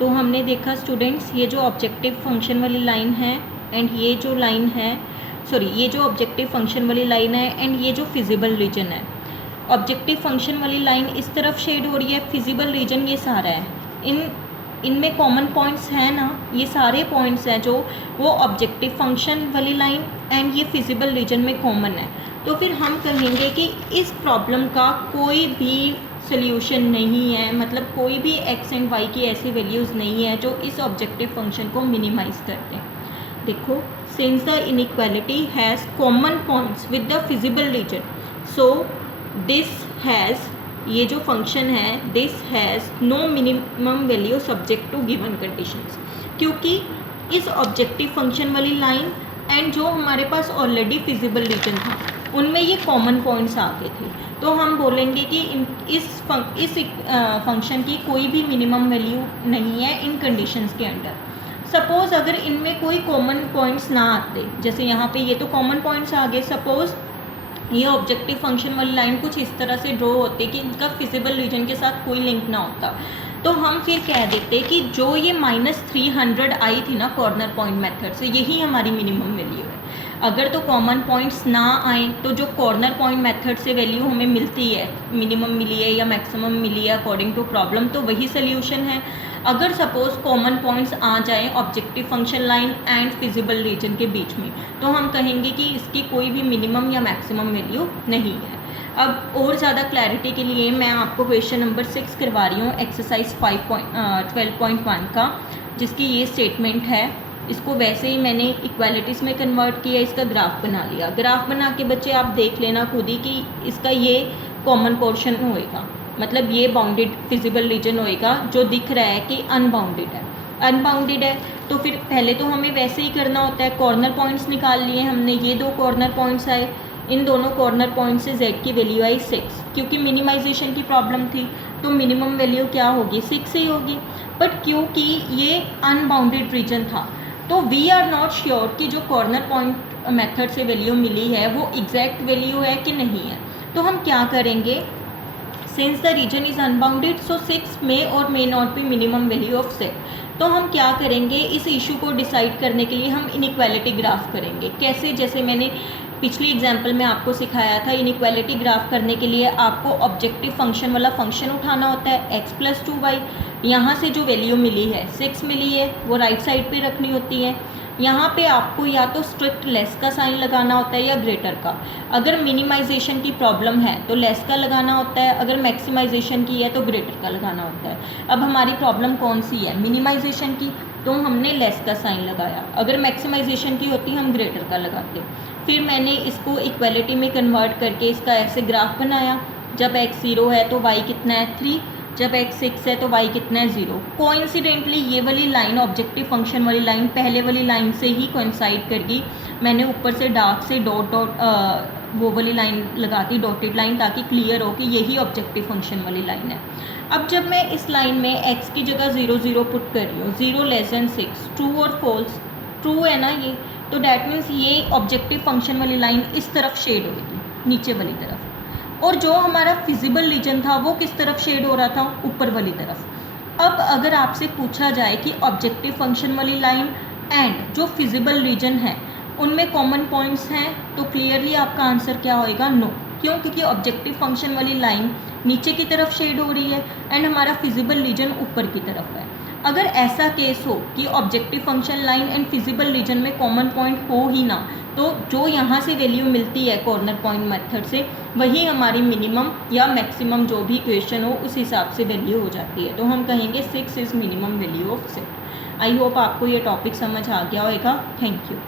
तो हमने देखा स्टूडेंट्स, ये जो ऑब्जेक्टिव फंक्शन वाली लाइन है एंड ये जो लाइन है, सॉरी ये जो ऑब्जेक्टिव फंक्शन वाली लाइन है एंड ये जो फिजिबल रीजन है। ऑब्जेक्टिव फंक्शन वाली लाइन इस तरफ शेड हो रही है, फिजिबल रीजन ये सारा है। इनमें कॉमन पॉइंट्स हैं ना, ये सारे पॉइंट्स हैं जो वो ऑब्जेक्टिव फंक्शन वाली लाइन एंड ये फिजिबल रीजन में कॉमन है। तो फिर हम कहेंगे कि इस प्रॉब्लम का कोई भी सोल्यूशन नहीं है, मतलब कोई भी एक्स एंड वाई की ऐसी वैल्यूज़ नहीं है जो इस ऑब्जेक्टिव फंक्शन को मिनिमाइज करते हैं। देखो, since the inequality has common points with the feasible region, so this has, ये जो फंक्शन है, this has no minimum value subject to given conditions. क्योंकि इस ऑब्जेक्टिव फंक्शन वाली लाइन एंड जो हमारे पास ऑलरेडी फिजिबल रीजन था उनमें ये कॉमन पॉइंट्स आ गए थे, तो हम बोलेंगे कि इस फंक्शन की कोई भी मिनिमम वैल्यू नहीं है इन कंडीशंस के अंडर। सपोज़ अगर इनमें कोई कॉमन पॉइंट्स ना आते, जैसे यहाँ पे ये तो कॉमन पॉइंट्स आ गए, सपोज़ ये ऑब्जेक्टिव फंक्शन वाली लाइन कुछ इस तरह से ड्रॉ होती कि इनका फिजिबल रीजन के साथ कोई लिंक ना होता, तो हम फिर कह देते कि जो ये -300 आई थी ना कॉर्नर पॉइंट मेथड से, यही हमारी मिनिमम वैल्यू है। अगर तो कॉमन पॉइंट्स ना आए तो जो कॉर्नर पॉइंट मेथड से वैल्यू हमें मिलती है, मिनिमम मिली है या मैक्सिमम मिली है अकॉर्डिंग टू प्रॉब्लम, तो वही सोल्यूशन है। अगर सपोज़ कॉमन पॉइंट्स आ जाएं objective function line and feasible region के बीच में, तो हम कहेंगे कि इसकी कोई भी मिनिमम या मैक्सिमम वैल्यू नहीं है। अब और ज़्यादा क्लैरिटी के लिए मैं आपको क्वेश्चन नंबर 6 करवा रही हूँ, एक्सरसाइज 12.1 का, जिसकी ये स्टेटमेंट है। इसको वैसे ही मैंने इक्वालिटीज़ में कन्वर्ट किया, इसका ग्राफ बना लिया। ग्राफ बना के बच्चे आप देख लेना खुद ही कि इसका ये कॉमन पोर्शन होएगा, मतलब ये बाउंडेड फिजिबल रीजन होएगा जो दिख रहा है कि अनबाउंडेड है। अनबाउंडेड है तो फिर पहले तो हमें वैसे ही करना होता है, कॉर्नर पॉइंट्स निकाल लिए हमने, ये दो कॉर्नर पॉइंट्स आए, इन दोनों कॉर्नर पॉइंट से z की वैल्यू आई 6, क्योंकि मिनिमाइजेशन की प्रॉब्लम थी तो मिनिमम वैल्यू क्या होगी, 6 ही होगी। बट क्योंकि ये अनबाउंडेड रीजन था तो वी आर नॉट श्योर कि जो कॉर्नर पॉइंट मेथड से वैल्यू मिली है वो एग्जैक्ट वैल्यू है कि नहीं है। तो हम क्या करेंगे, since the region is unbounded so 6 may और may not be minimum value of z। तो हम क्या करेंगे, इस इशू को डिसाइड करने के लिए हम इनइक्वालिटी ग्राफ करेंगे। कैसे, जैसे मैंने पिछली एग्जाम्पल में आपको सिखाया था, इनइक्वालिटी ग्राफ करने के लिए आपको ऑब्जेक्टिव फंक्शन वाला फंक्शन उठाना होता है x + 2y। यहाँ से जो वैल्यू मिली है 6 मिली है वो राइट साइड पे रखनी होती है। यहाँ पे आपको या तो स्ट्रिक्ट लेस का साइन लगाना होता है या ग्रेटर का। अगर मिनिमाइजेशन की प्रॉब्लम है तो लेस का लगाना होता है, अगर मैक्सिमाइजेशन की है तो ग्रेटर का लगाना होता है। अब हमारी प्रॉब्लम कौन सी है, मिनिमाइजेशन की, तो हमने लेस का साइन लगाया। अगर मैक्सिमाइजेशन की होती हम ग्रेटर का लगाते। फिर मैंने इसको इक्वालिटी में कन्वर्ट करके इसका ऐसे ग्राफ बनाया। जब x 0 है तो y कितना है 3, जब x 6 है तो y कितना है 0। कोइंसिडेंटली ये वाली लाइन, ऑब्जेक्टिव फंक्शन वाली लाइन पहले वाली लाइन से ही कोइंसाइड करगी। मैंने ऊपर से डार्क से डॉट वो वाली लाइन लगाती, डॉटेड लाइन, ताकि क्लियर हो कि यही ऑब्जेक्टिव फंक्शन वाली लाइन है। अब जब मैं इस लाइन में x की जगह 0 0 पुट कर रही हूँ, 0 < 6, ट्रू और फॉल्स, ट्रू है ना ये, तो डैट मीन्स ये ऑब्जेक्टिव फंक्शन वाली लाइन इस तरफ शेड होगी, नीचे वाली तरफ। और जो हमारा फिजिबल रीजन था वो किस तरफ शेड हो रहा था, ऊपर वाली तरफ। अब अगर आपसे पूछा जाए कि ऑब्जेक्टिव फंक्शन वाली लाइन एंड जो फिजिबल रीजन है उनमें कॉमन पॉइंट्स हैं, तो क्लियरली आपका आंसर क्या होएगा, नो। क्यों, क्योंकि ऑब्जेक्टिव फंक्शन वाली लाइन नीचे की तरफ शेड हो रही है एंड हमारा फिजिबल रीजन ऊपर की तरफ है। अगर ऐसा केस हो कि objective function line and feasible region में कॉमन पॉइंट हो ही ना, तो जो यहाँ से वैल्यू मिलती है कॉर्नर पॉइंट मेथड से, वही हमारी मिनिमम या मैक्सिमम जो भी इक्वेशन हो उस हिसाब से वैल्यू हो जाती है। तो हम कहेंगे 6 is minimum value of z। I hope आपको ये टॉपिक समझ आ गया होगा। Thank you.